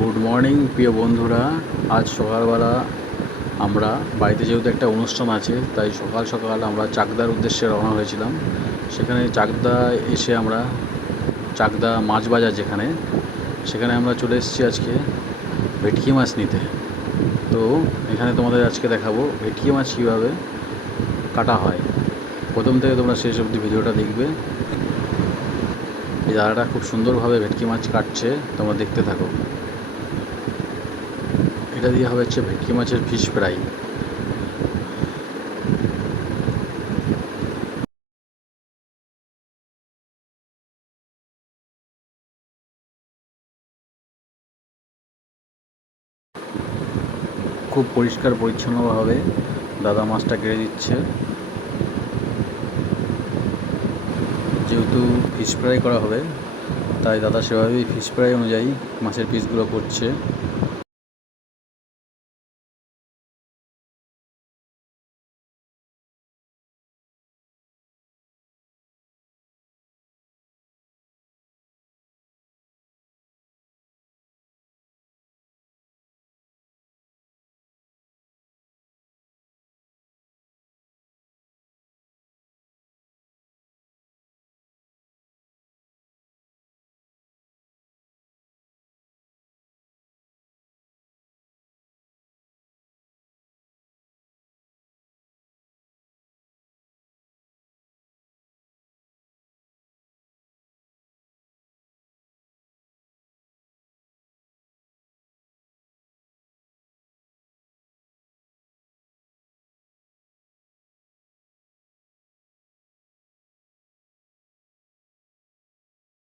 Good morning প্রিয় বন্ধুরা। আজ সকালবেলা আমরা বাড়িতে যেহেতু একটা অনুষ্ঠান আছে, তাই সকাল সকাল আমরা চাকদার উদ্দেশ্যে রওনা হয়েছিলাম। সেখানে চাকদা এসে আমরা চাকদা মাছ বাজার সেখানে আমরা চলে এসেছি আজকে ভেটকি মাছ নিতে। তো এখানে তোমাদের আজকে দেখাবো ভেটকি মাছ কীভাবে কাটা হয়। প্রথম থেকে তোমরা শেষ অবধি ভিডিওটা দেখবে। এই দাদাটা খুব সুন্দরভাবে ভেটকি মাছ কাটছে, তোমরা দেখতে থাকো। এটা দিয়ে হবে হচ্ছে ভেটকি মাছের ফিশ ফ্রাই। খুব পরিষ্কার পরিচ্ছন্নভাবে দাদা মাছটা কেটে দিচ্ছে। যেহেতু ফিশ ফ্রাই করা হবে, তাই দাদা সেভাবেই ফিশ ফ্রাই অনুযায়ী মাছের পিসগুলো করছে।